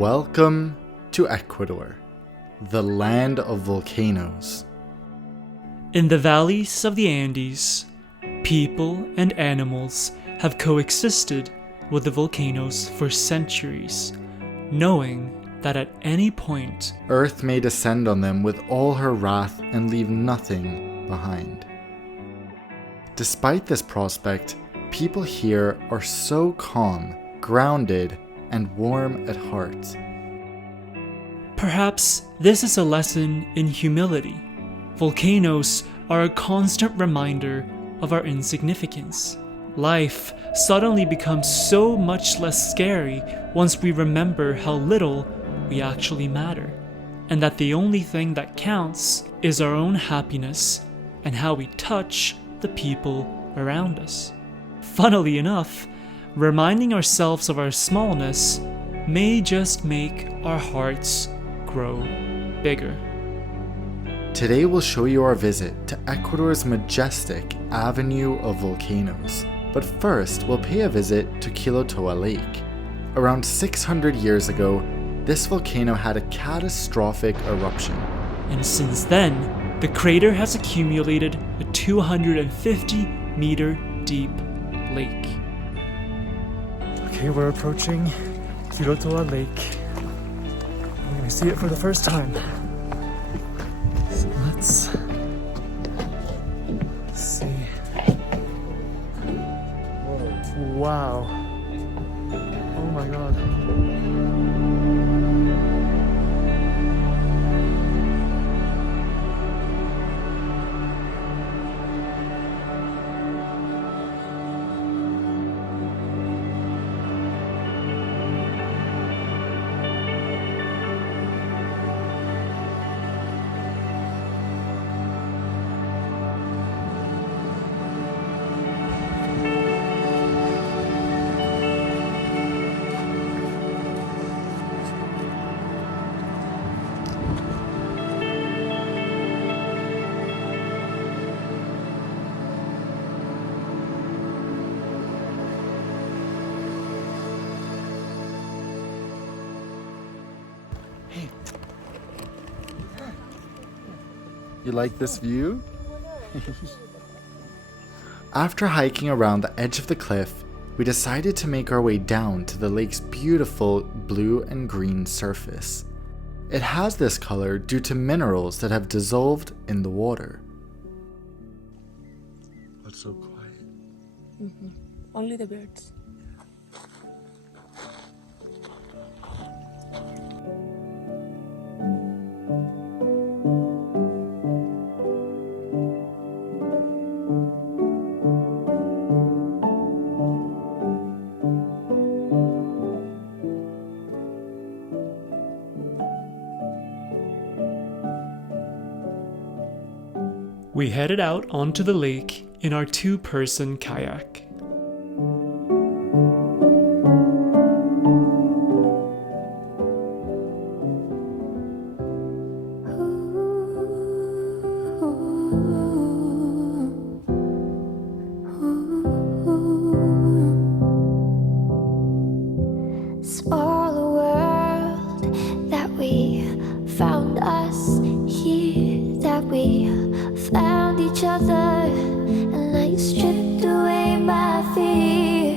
Welcome to Ecuador, the land of volcanoes. In the valleys of the Andes, people and animals have coexisted with the volcanoes for centuries, knowing that at any point, Earth may descend on them with all her wrath and leave nothing behind. Despite this prospect, people here are so calm, grounded, and warm at heart. Perhaps this is a lesson in humility. Volcanoes are a constant reminder of our insignificance. Life suddenly becomes so much less scary once we remember how little we actually matter, and that the only thing that counts is our own happiness and how we touch the people around us. Funnily enough, reminding ourselves of our smallness may just make our hearts grow bigger. Today we'll show you our visit to Ecuador's majestic avenue of volcanoes. But first, we'll pay a visit to Quilotoa Lake. Around 600 years ago, this volcano had a catastrophic eruption. And since then, the crater has accumulated a 250-meter deep lake. Okay, we're approaching Quilotoa Lake. We're gonna see it for the first time. So let's see. Wow. Oh my god. You like this view? After hiking around the edge of the cliff, we decided to make our way down to the lake's beautiful blue and green surface. It has this color due to minerals that have dissolved in the water. What's so quiet? Only the birds. We headed out onto the lake in our two-person kayak. Small world that we found us here, that we found each other, and I stripped away my fear.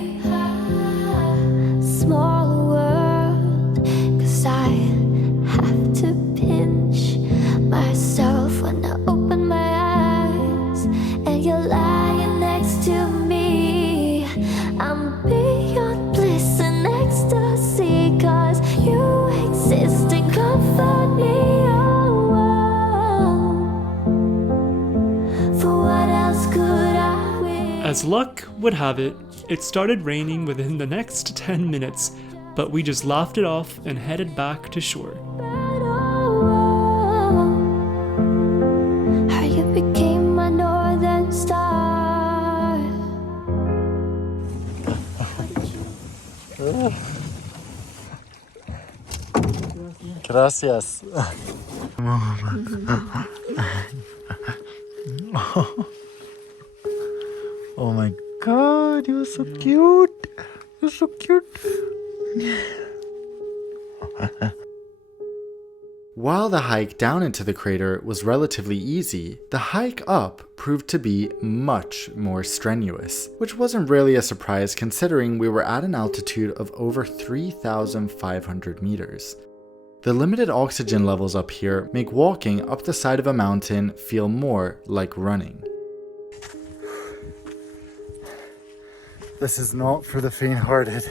Small world, 'cause I have to pinch myself when I open my eyes, and you're lying next to me. I'm beyond bliss and ecstasy, 'cause you exist and comfort me. As luck would have it, it started raining within the next 10 minutes, but we just laughed it off and headed back to shore. How you became my northern star. Gracias. Oh my god, you're so cute. You're so cute. While the hike down into the crater was relatively easy, the hike up proved to be much more strenuous, which wasn't really a surprise considering we were at an altitude of over 3,500 meters. The limited oxygen levels up here make walking up the side of a mountain feel more like running. This is not for the faint-hearted.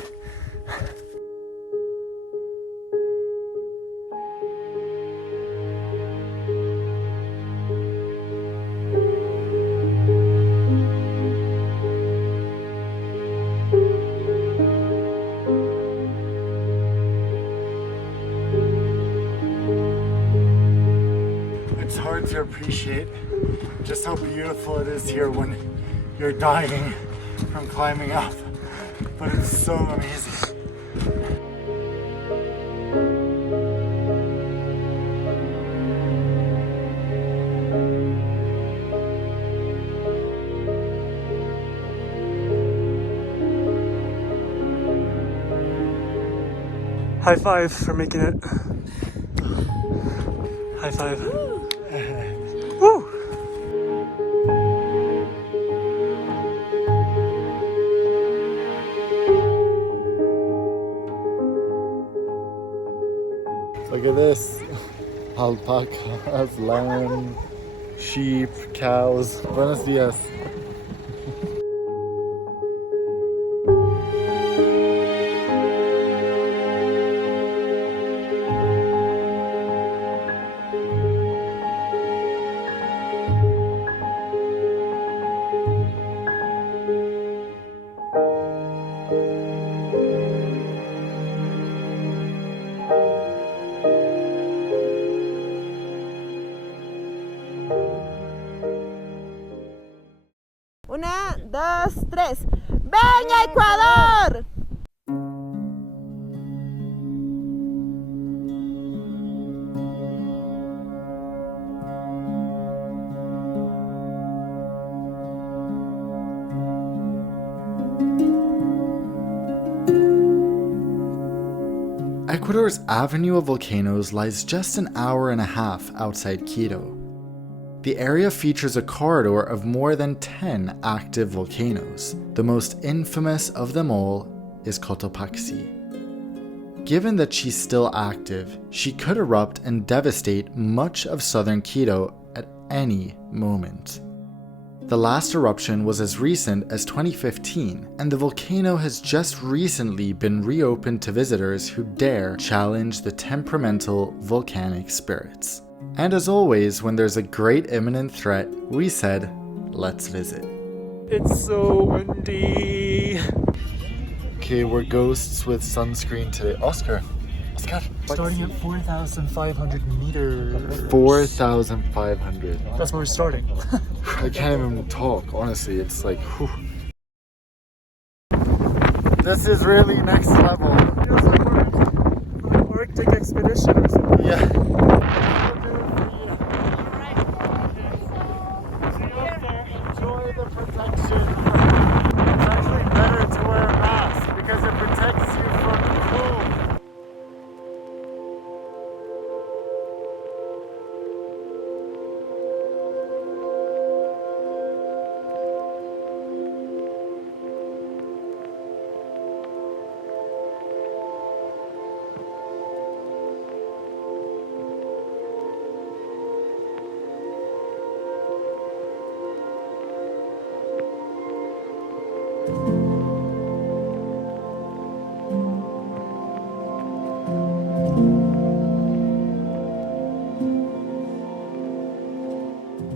It's hard to appreciate just how beautiful it is here when you're dying from climbing up, but it's so amazing. High five for making it. High five. Woo! Look at this. Alpacas, lamb, sheep, cows. Buenos dias. Una, dos, tres. ¡Venga, Ecuador! Ecuador's avenue of volcanoes lies just an hour and a half outside Quito. The area features a corridor of more than 10 active volcanoes. The most infamous of them all is Cotopaxi. Given that she's still active, she could erupt and devastate much of southern Quito at any moment. The last eruption was as recent as 2015, and the volcano has just recently been reopened to visitors who dare challenge the temperamental volcanic spirits. And as always, when there's a great imminent threat, we said, let's visit. It's so windy. Okay, we're ghosts with sunscreen today. Oscar. Starting at 4,500 meters. 4,500. That's where we're starting. I can't even talk, honestly. It's like, whew. This is really next level. Feels like we're on an Arctic expedition or something. Yeah. Enjoy the protection. It's actually better to wear a mask because it protects you from the cold.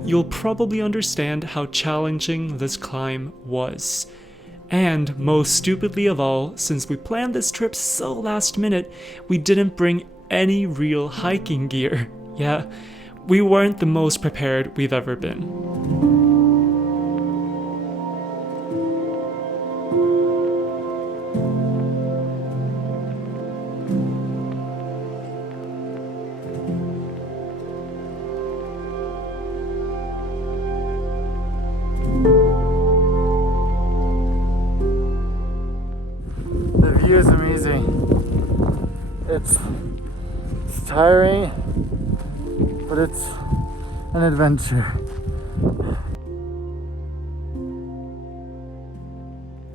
You'll probably understand how challenging this climb was. And most stupidly of all, since we planned this trip so last minute, we didn't bring any real hiking gear. Yeah, we weren't the most prepared we've ever been. The view is amazing. It's tiring, but it's an adventure.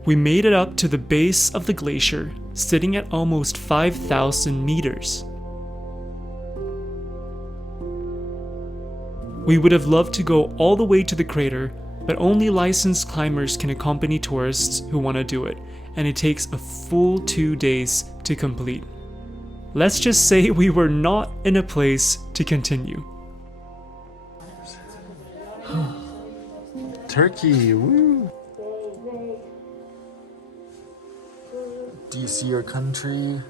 We made it up to the base of the glacier, sitting at almost 5,000 meters. We would have loved to go all the way to the crater, but only licensed climbers can accompany tourists who want to do it, and it takes a full 2 days to complete. Let's just say we were not in a place to continue. Turkey, woo! Do you see your country?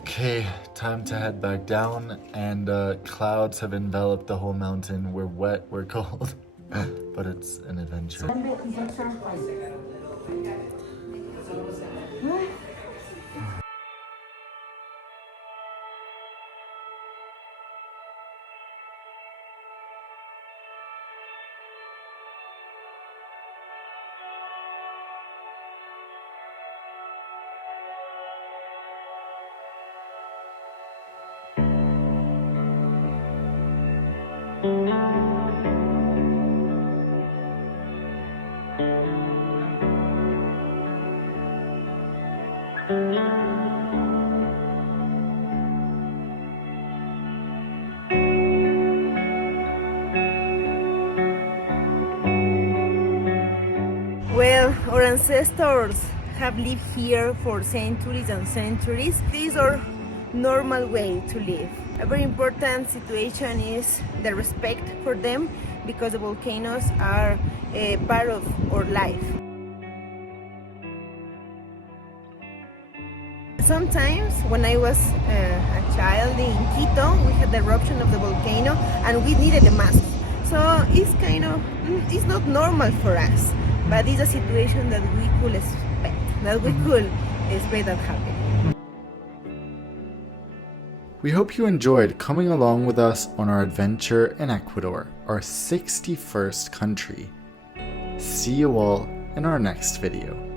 Okay, time to head back down, and clouds have enveloped the whole mountain. We're wet, we're cold, but it's an adventure. Well, our ancestors have lived here for centuries and centuries. This is our normal way to live. A very important situation is the respect for them, because the volcanoes are a part of our life. Sometimes when I was a child in Quito, we had the eruption of the volcano and we needed a mask. So it's not normal for us, but it's a situation that we could expect, that happen. We hope you enjoyed coming along with us on our adventure in Ecuador, our 61st country. See you all in our next video.